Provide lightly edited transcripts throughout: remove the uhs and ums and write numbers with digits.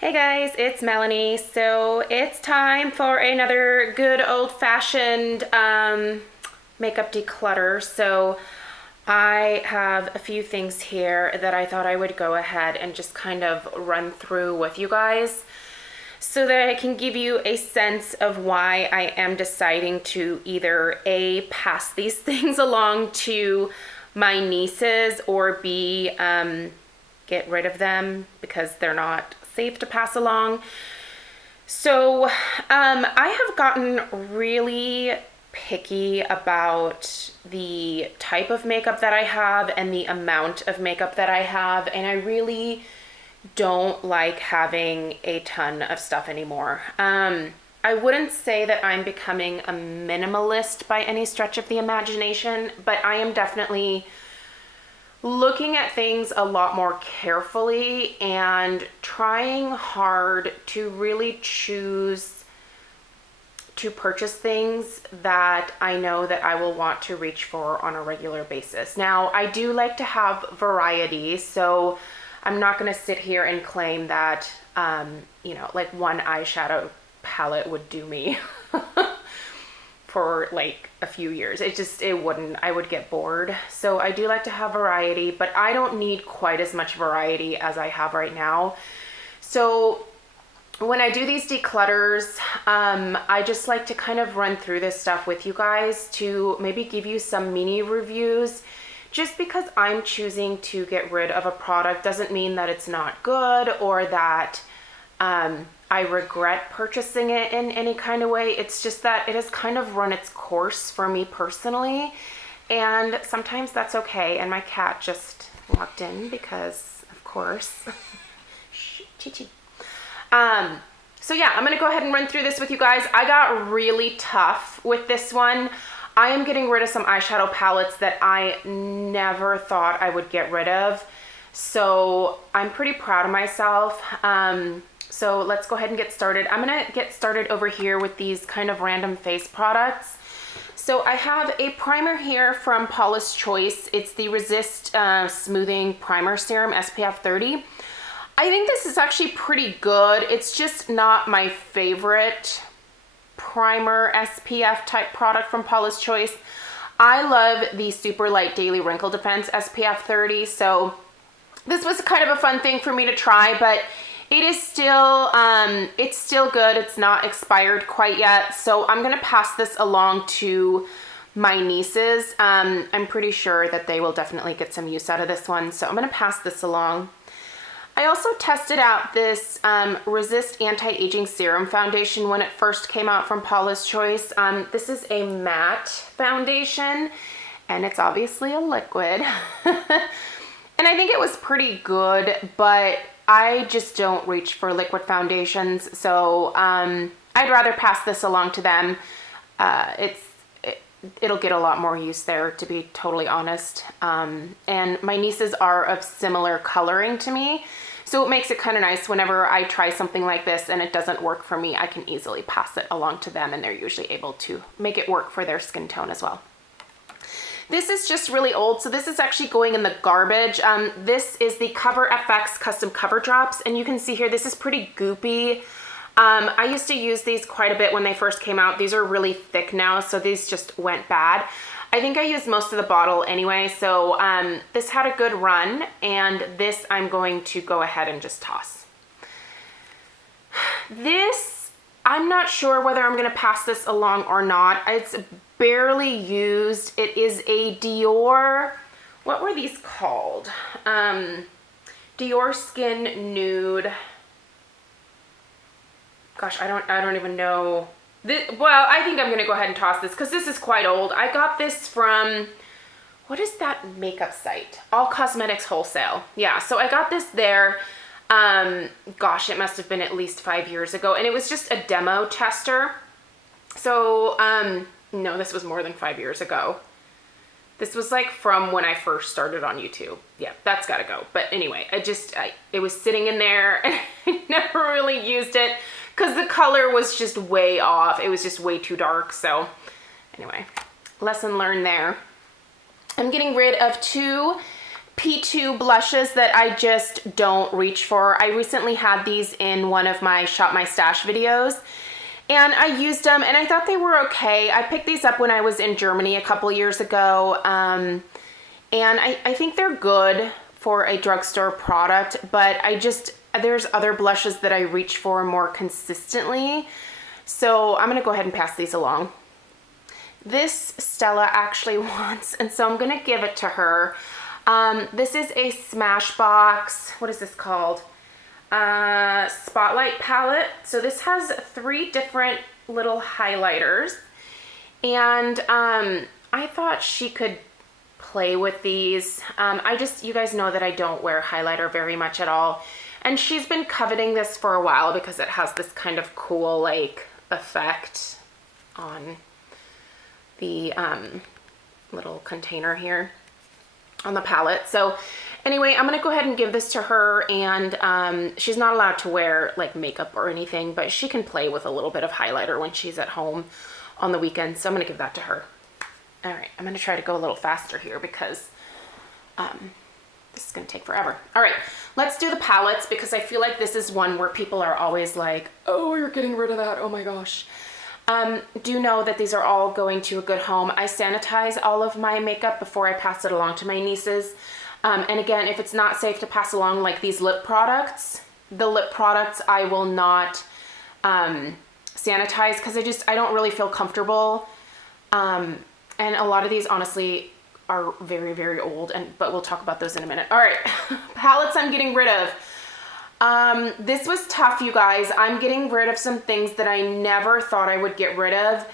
Hey guys, it's Melanie. So it's time for another good old-fashioned makeup declutter. So I have a few things here that I thought I would go ahead and just kind of run through with you guys so that I can give you a sense of why I am deciding to either A, pass these things along to my nieces, or B, get rid of them because they're not safe to pass along. So I have gotten really picky about the type of makeup that I have and the amount of makeup that I have, and I really don't like having a ton of stuff anymore. I wouldn't say that I'm becoming a minimalist by any stretch of the imagination, but I am definitely looking at things a lot more carefully and trying hard to really choose to purchase things that I know that I will want to reach for on a regular basis. Now, I do like to have variety, so I'm not going to sit here and claim that, like one eyeshadow palette would do me for like a few years. It wouldn't. I would get bored. So I do like to have variety, but I don't need quite as much variety as I have right now. So when I do these declutters, I just like to kind of run through this stuff with you guys to maybe give you some mini reviews. Just because I'm choosing to get rid of a product doesn't mean that it's not good or that I regret purchasing it in any kind of way. It's just that it has kind of run its course for me personally, and sometimes that's okay. And my cat just walked in because, of course. Shh, Chi-Chi. So yeah, I'm gonna go ahead and run through this with you guys. I got really tough with this one. I am getting rid of some eyeshadow palettes that I never thought I would get rid of. So I'm pretty proud of myself. So let's go ahead and get started. I'm gonna get started over here with these kind of random face products. So I have a primer here from Paula's Choice. It's the Resist Smoothing Primer Serum SPF 30. I think this is actually pretty good. It's just not my favorite primer SPF type product from Paula's Choice. I love the Super Light Daily Wrinkle Defense SPF 30. So this was kind of a fun thing for me to try, but it is still, it's still good. It's not expired quite yet. So I'm gonna pass this along to my nieces. I'm pretty sure that they will definitely get some use out of this one. So I'm gonna pass this along. I also tested out this Resist Anti-Aging Serum Foundation when it first came out from Paula's Choice. This is a matte foundation, and it's obviously a liquid. And I think it was pretty good, but I just don't reach for liquid foundations, so I'd rather pass this along to them. It'll get a lot more use there, to be totally honest. And my nieces are of similar coloring to me, so it makes it kind of nice whenever I try something like this and it doesn't work for me, I can easily pass it along to them, and they're usually able to make it work for their skin tone as well. This is just really old, so this is actually going in the garbage. This is the Cover FX Custom Cover Drops, and you can see here, this is pretty goopy. I used to use these quite a bit when they first came out. These are really thick now, so these just went bad. I think I used most of the bottle anyway, so this had a good run, and this I'm going to go ahead and just toss. This, I'm not sure whether I'm gonna pass this along or not. It's barely used. It is a Dior, what were these called? Dior Skin Nude. Gosh, I don't even know. Well, I think I'm gonna go ahead and toss this because this is quite old. I got this from, what is that makeup site? All Cosmetics Wholesale. Yeah, so I got this there. Gosh, it must have been at least 5 years ago, and it was just a demo tester. So, no, this was more than 5 years ago. This was like from when I first started on YouTube. Yeah, that's gotta go. But anyway, it was sitting in there and I never really used it because the color was just way off. It was just way too dark. So anyway, lesson learned there. I'm getting rid of two P2 blushes that I just don't reach for. I recently had these in one of my Shop My Stash videos, and I used them and I thought they were okay. I picked these up when I was in Germany a couple years ago, and I think they're good for a drugstore product, but there's other blushes that I reach for more consistently. So I'm gonna go ahead and pass these along. This Stella actually wants, and so I'm gonna give it to her. This is a Smashbox, what is this called? Spotlight palette. So this has 3 different little highlighters, and I thought she could play with these. You guys know that I don't wear highlighter very much at all, and she's been coveting this for a while because it has this kind of cool like effect on the little container here on the palette. So anyway, I'm gonna go ahead and give this to her, and she's not allowed to wear like makeup or anything, but she can play with a little bit of highlighter when she's at home on the weekends, so I'm gonna give that to her. All right, I'm gonna try to go a little faster here because this is gonna take forever. All right, let's do the palettes because I feel like this is one where people are always like, oh, you're getting rid of that, oh my gosh. Do know that these are all going to a good home. I sanitize all of my makeup before I pass it along to my nieces. And again, if it's not safe to pass along, like these lip products, the lip products I will not sanitize because I don't really feel comfortable. And a lot of these honestly are very, very old, but we'll talk about those in a minute. All right, palettes I'm getting rid of. This was tough, you guys. I'm getting rid of some things that I never thought I would get rid of.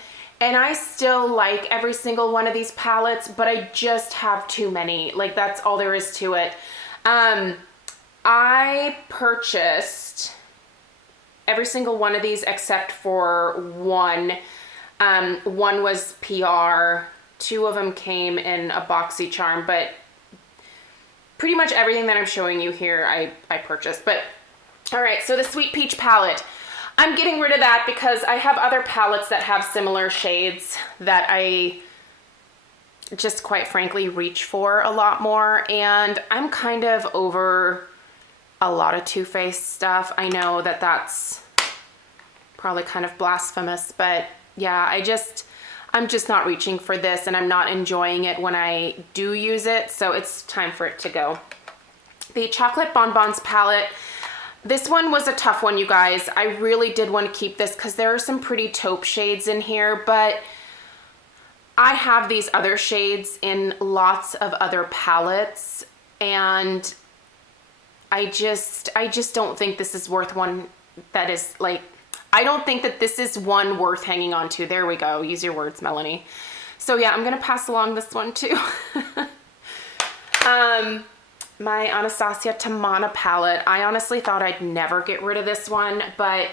And I still like every single one of these palettes, but I just have too many. Like, that's all there is to it. I purchased every single one of these except for one. One was PR. 2 of them came in a Boxycharm, but pretty much everything that I'm showing you here I purchased. But all right, so the Sweet Peach palette, I'm getting rid of that because I have other palettes that have similar shades that I just quite frankly reach for a lot more, and I'm kind of over a lot of Too Faced stuff. I know that that's probably kind of blasphemous, but yeah, I'm just not reaching for this, and I'm not enjoying it when I do use it, so it's time for it to go. The Chocolate Bonbons palette, this one was a tough one, you guys. I really did want to keep this because there are some pretty taupe shades in here, but I have these other shades in lots of other palettes, and I just don't think this is worth one that is like, I don't think that this is one worth hanging on to. There we go. Use your words, Melanie. So yeah, I'm going to pass along this one too. My Anastasia Tamana palette. I honestly thought I'd never get rid of this one, but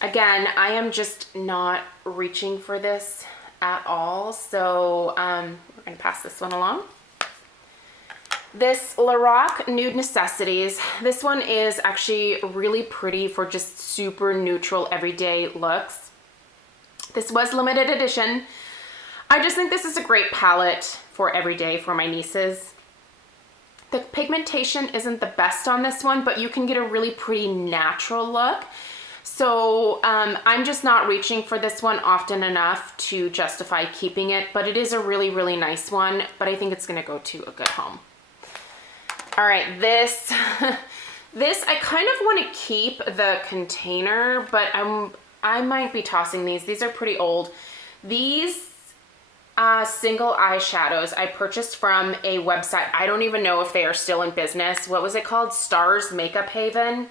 again, I am just not reaching for this at all. So we're going to pass this one along. This Lorac Nude Necessities, this one is actually really pretty for just super neutral everyday looks. This was limited edition. I just think this is a great palette for everyday for my nieces. The pigmentation isn't the best on this one, but you can get a really pretty natural look. So I'm just not reaching for this one often enough to justify keeping it, but it is a really, really nice one, but I think it's gonna go to a good home. All right, this I kind of want to keep the container, but I might be tossing these. These are pretty old. These single eyeshadows I purchased from a website. I don't even know if they are still in business. What was it called? Stars Makeup Haven.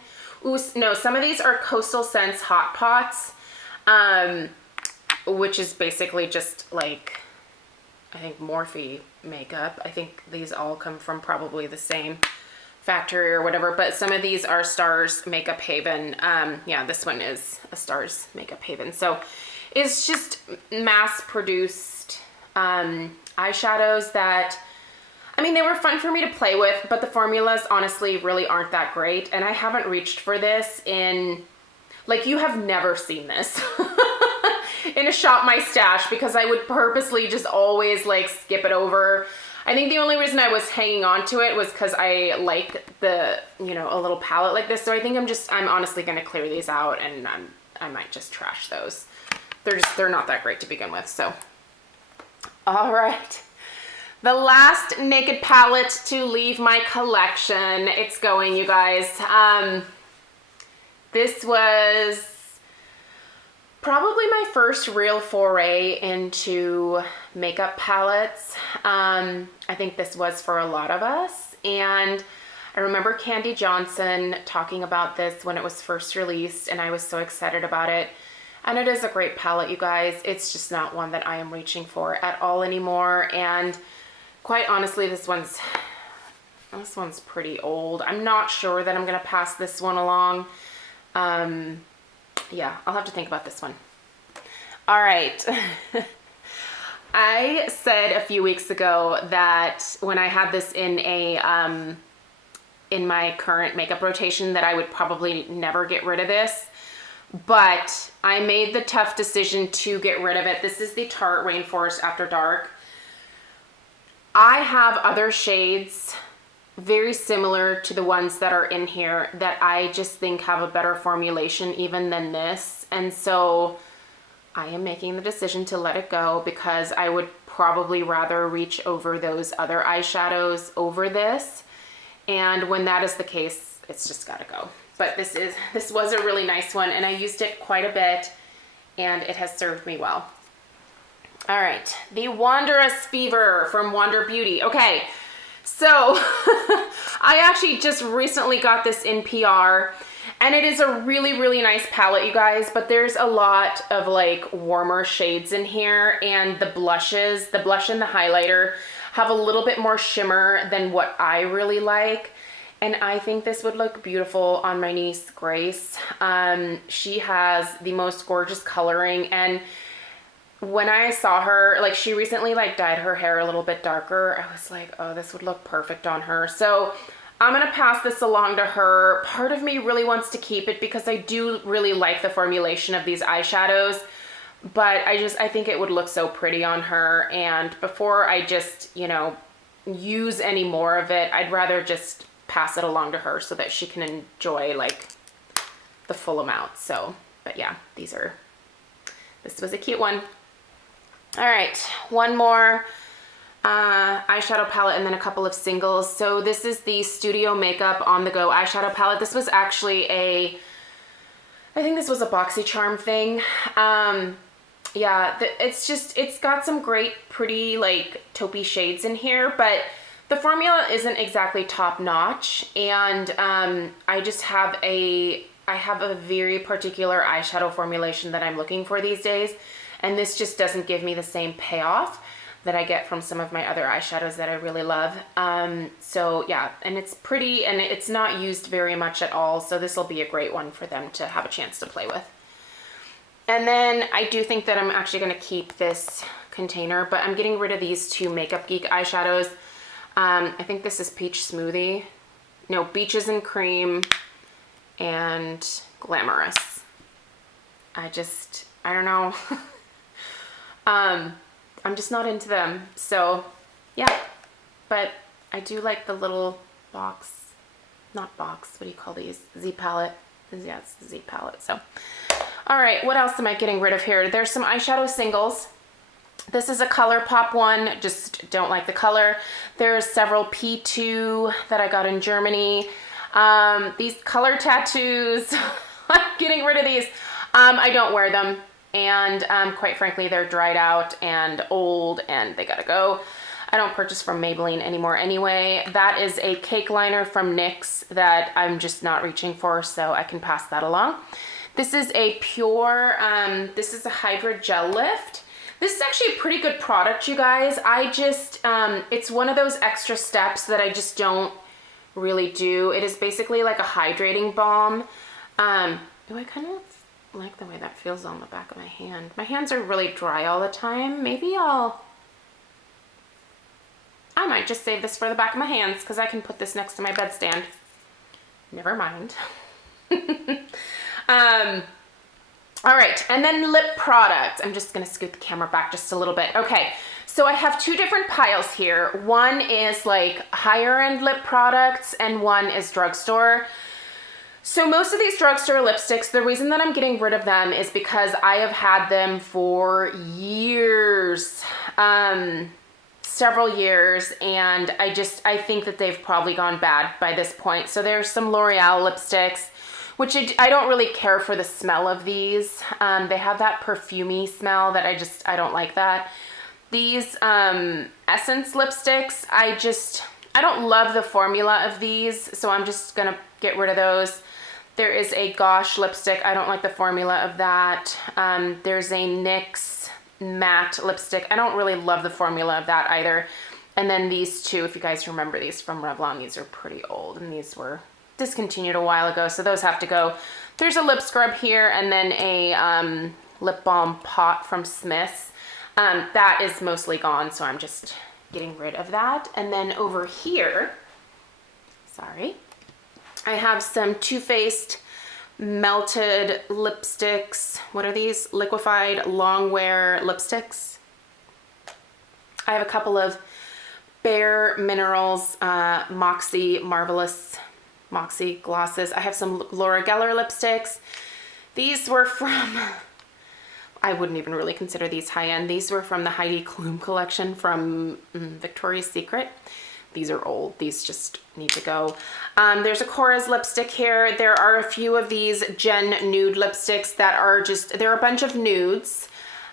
Ooh, no, some of these are Coastal Scents Hot Pots, which is basically just like, I think Morphe makeup. I think these all come from probably the same factory or whatever, but some of these are Stars Makeup Haven. Yeah, this one is a Stars Makeup Haven. So it's just mass produced eyeshadows that, I mean, they were fun for me to play with, but the formulas honestly really aren't that great. And I haven't reached for this in, like, you have never seen this in a Shop My Stash because I would purposely just always like skip it over. I think the only reason I was hanging on to it was because I like the, you know, a little palette like this. So I think I'm honestly going to clear these out, and I might just trash those. They're not that great to begin with. So, all right. The last naked palette to leave my collection. It's going, you guys. This was probably my first real foray into makeup palettes. I think this was for a lot of us. And I remember Candy Johnson talking about this when it was first released, and I was so excited about it. And it is a great palette, you guys. It's just not one that I am reaching for at all anymore. And quite honestly, this one's pretty old. I'm not sure that I'm gonna pass this one along. Yeah, I'll have to think about this one. All right. I said a few weeks ago that when I had this in in my current makeup rotation that I would probably never get rid of this, but I made the tough decision to get rid of it. This is the Tarte Rainforest After Dark. I have other shades very similar to the ones that are in here that I just think have a better formulation even than this. And so I am making the decision to let it go because I would probably rather reach over those other eyeshadows over this. And when that is the case, it's just gotta go. But this was a really nice one, and I used it quite a bit, and it has served me well. All right, the Wanderous Fever from Wander Beauty. Okay, so I actually just recently got this in PR, and it is a really, really nice palette, you guys, but there's a lot of like warmer shades in here, and the blushes, the blush and the highlighter have a little bit more shimmer than what I really like. And I think this would look beautiful on my niece, Grace. She has the most gorgeous coloring, and when I saw her, like she recently like dyed her hair a little bit darker, I was like, oh, this would look perfect on her. So I'm gonna pass this along to her. Part of me really wants to keep it because I do really like the formulation of these eyeshadows, but I think it would look so pretty on her. And before I just, you know, use any more of it, I'd rather just pass it along to her so that she can enjoy like the full amount. So, but yeah, this was a cute one. All right, one more eyeshadow palette and then a couple of singles. So this is the Studio Makeup On The Go eyeshadow palette. This was actually I think this was a Boxycharm thing. Yeah, it's got some great, pretty like taupey shades in here, but the formula isn't exactly top notch, and I have a very particular eyeshadow formulation that I'm looking for these days, and this just doesn't give me the same payoff that I get from some of my other eyeshadows that I really love. So yeah, and it's pretty, and it's not used very much at all, so this will be a great one for them to have a chance to play with. And then I do think that I'm actually going to keep this container, but I'm getting rid of these two Makeup Geek eyeshadows. I think this is Peach Smoothie. No, Beaches and Cream and Glamorous. I don't know. I'm just not into them. So yeah, but I do like the little what do you call these? Z palette. Yeah, it's the Z palette. So, all right, what else am I getting rid of here? There's some eyeshadow singles. This is a ColourPop one, just don't like the color. There's several P2 that I got in Germany. These color tattoos, I'm getting rid of these. I don't wear them, and quite frankly, they're dried out and old, and they gotta go. I don't purchase from Maybelline anymore anyway. That is a cake liner from NYX that I'm just not reaching for, so I can pass that along. This is a pure, this is a Hydra Gel Lift. This is actually a pretty good product, you guys. It's one of those extra steps that I just don't really do. It is basically like a hydrating balm. I kind of like the way that feels on the back of my hand. My hands are really dry all the time. Maybe I might just save this for the back of my hands because I can put this next to my bedstand. Never mind. All right, and then lip product. I'm just gonna scoot the camera back just a little bit. Okay, So I have two different piles here. One is like higher end lip products and one is drugstore. So most of these drugstore lipsticks, the reason that I'm getting rid of them is because I have had them for years, several years, and I think that they've probably gone bad by this point. So there's some L'Oreal lipsticks, which I don't really care for the smell of these. They have that perfumey smell that I don't like that. These Essence lipsticks, I don't love the formula of these, so I'm just gonna get rid of those. There is a Gosh lipstick. I don't like the formula of that. There's a NYX matte lipstick. I don't really love the formula of that either. And then these two, if you guys remember these from Revlon, these are pretty old and these were discontinued a while ago, so those have to go. There's a lip scrub here and then a lip balm pot from Smith's. That is mostly gone, so I'm just getting rid of that. And then over here, sorry, I have some Too Faced melted lipsticks. What are these? Liquefied long wear lipsticks. I have a couple of Bare Minerals Moxie Marvelous Moxie glosses. I have some Laura Geller lipsticks. These were from, I wouldn't even really consider these high-end. These were from the Heidi Klum collection from Victoria's Secret. These are old. These just need to go. There's a Korres lipstick here. There are a few of these Gen Nude lipsticks that are they're a bunch of nudes.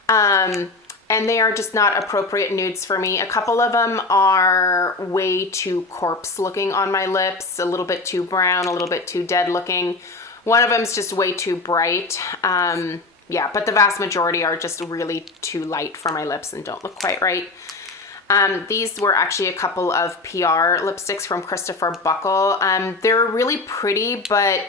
And they are just not appropriate nudes for me. A couple of them are way too corpse looking on my lips, a little bit too brown, a little bit too dead looking. One of them is just way too bright. Yeah, but the vast majority are just really too light for my lips and don't look quite right. These were actually a couple of PR lipsticks from Christopher Buckle. They're really pretty, but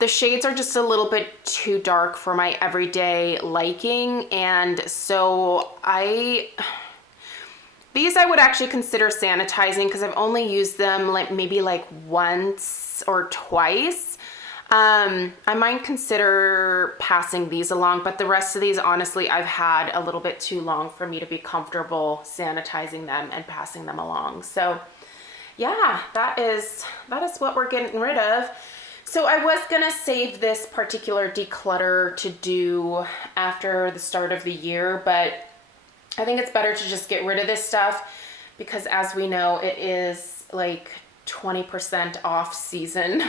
the shades are just a little bit too dark for my everyday liking. And so these I would actually consider sanitizing because I've only used them maybe once or twice. I might consider passing these along, but the rest of these, honestly, I've had a little bit too long for me to be comfortable sanitizing them and passing them along. So yeah, that is what we're getting rid of. So I was gonna save this particular declutter to do after the start of the year, but I think it's better to just get rid of this stuff because, as we know, it is like 20% off season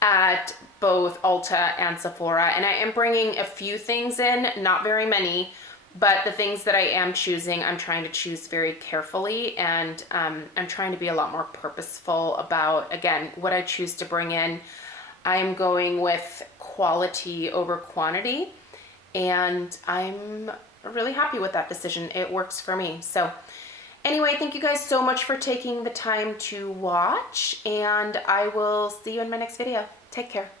at both Ulta and Sephora. And I am bringing a few things in, not very many, but the things that I am choosing, I'm trying to choose very carefully, and I'm trying to be a lot more purposeful about, again, what I choose to bring in. I'm going with quality over quantity, and I'm really happy with that decision. It works for me. So anyway, thank you guys so much for taking the time to watch, and I will see you in my next video. Take care.